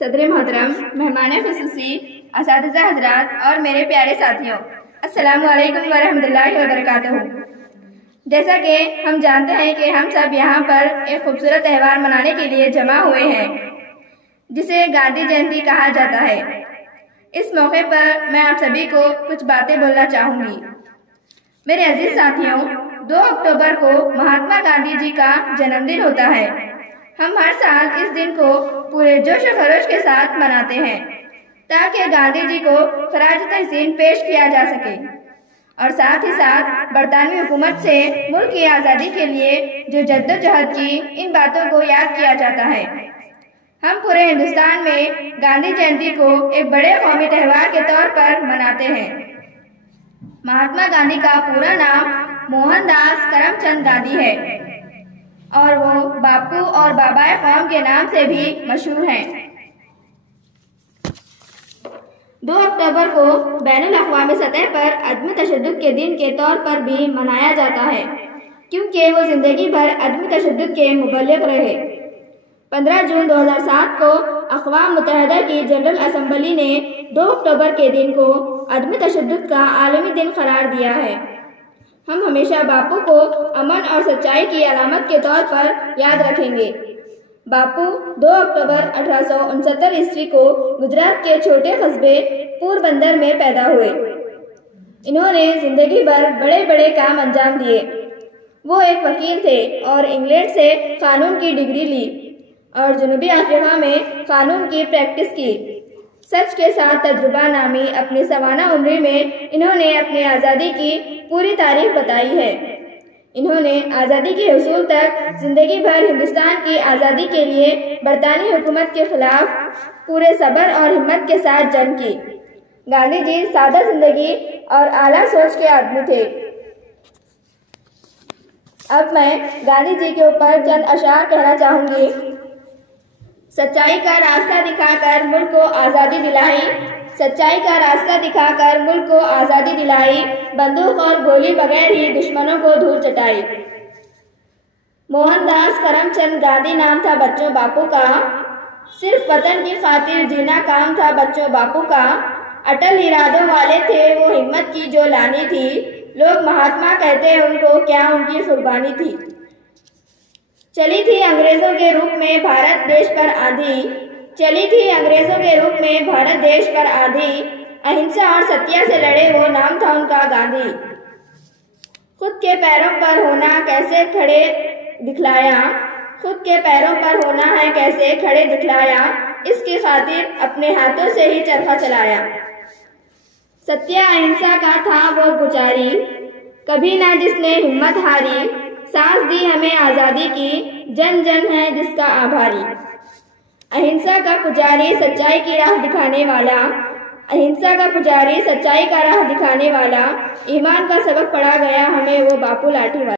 सदर मोहतरम, मेहमान खुसूसी, असातिज़ा हज़रात और मेरे प्यारे साथियों, अस्सलामु अलैकुम वरहमतुल्लाहि वबरकातुहू। जैसा कि हम जानते हैं कि हम सब यहाँ पर एक खूबसूरत त्यौहार मनाने के लिए जमा हुए हैं, जिसे गांधी जयंती कहा जाता है। इस मौके पर मैं आप सभी को कुछ बातें बोलना चाहूँगी। मेरे अजीज साथियों, 2 अक्टूबर को महात्मा गांधी जी का जन्मदिन होता है। हम हर साल इस दिन को पूरे जोश और खरोश के साथ मनाते हैं ताकि गांधी जी को खराज तहसीन पेश किया जा सके और साथ ही साथ बरतानवी हुकूमत से मुल्क की आज़ादी के लिए जो जद्दोजहद की, इन बातों को याद किया जाता है। हम पूरे हिंदुस्तान में गांधी जयंती को एक बड़े कौमी त्यौहार के तौर पर मनाते हैं। महात्मा गांधी का पूरा नाम मोहनदास करमचंद गांधी है और वो बापू और बाबाए कौम के नाम से भी मशहूर हैं। 2 अक्टूबर को बैनुल-अक़वामी सतह पर अदम तशद्दुद के दिन के तौर पर भी मनाया जाता है, क्योंकि वो जिंदगी भर अदम तशद्दुद के मुबल्लिग़ रहे। 15 जून 2007 को अक़वाम मुत्तहिदा की जनरल असम्बली ने 2 अक्टूबर के दिन को अदम तशद्दुद का आलमी दिन करार दिया है। हम हमेशा बापू को अमन और सच्चाई की अलामत के तौर पर याद रखेंगे। बापू 2 अक्टूबर 1869 ईस्वी को गुजरात के छोटे कस्बे पोरबंदर में पैदा हुए। इन्होंने जिंदगी भर बड़े बड़े काम अंजाम दिए। वो एक वकील थे और इंग्लैंड से कानून की डिग्री ली और जनूबी अफ्रीका में कानून की प्रैक्टिस की। सच के साथ तजुर्बा नामी अपनी सवाना उम्र में इन्होंने अपनी आज़ादी की पूरी तारीख बताई है। इन्होंने आज़ादी के हुसूल तक जिंदगी भर हिंदुस्तान की आज़ादी के लिए बरतानी हुकूमत के खिलाफ पूरे सब्र और हिम्मत के साथ जंग की। गांधी जी सादा जिंदगी और आला सोच के आदमी थे। अब मैं गांधी जी के ऊपर चंद अशार कहना चाहूँगी। सच्चाई का रास्ता दिखाकर मुल्क को आज़ादी दिलाई, सच्चाई का रास्ता दिखाकर मुल्क को आज़ादी दिलाई, बंदूक और गोली बगैर ही दुश्मनों को धूल चटाई। मोहनदास करमचंद गांधी नाम था बच्चों बापू का, सिर्फ वतन की खातिर जीना काम था बच्चों बापू का। अटल इरादों वाले थे वो, हिम्मत की जो लानी थी, लोग महात्मा कहते उनको, क्या उनकी कुर्बानी थी। चली थी अंग्रेजों के रूप में भारत देश पर आंधी, चली थी अंग्रेजों के रूप में भारत देश पर आंधी, अहिंसा और सत्या से लड़े वो, नाम था उनका गांधी। खुद के पैरों पर होना कैसे खड़े दिखलाया, खुद के पैरों पर होना है कैसे खड़े दिखलाया, इसकी खातिर अपने हाथों से ही चरखा चलाया। सत्या अहिंसा का था वो पुजारी, कभी ना जिसने हिम्मत हारी, सांस दी हमें आज़ादी की, जन जन है जिसका आभारी। अहिंसा का पुजारी सच्चाई की राह दिखाने वाला, अहिंसा का पुजारी सच्चाई का राह दिखाने वाला, ईमान का सबक पढ़ा गया हमें वो बापू लाठी वाला।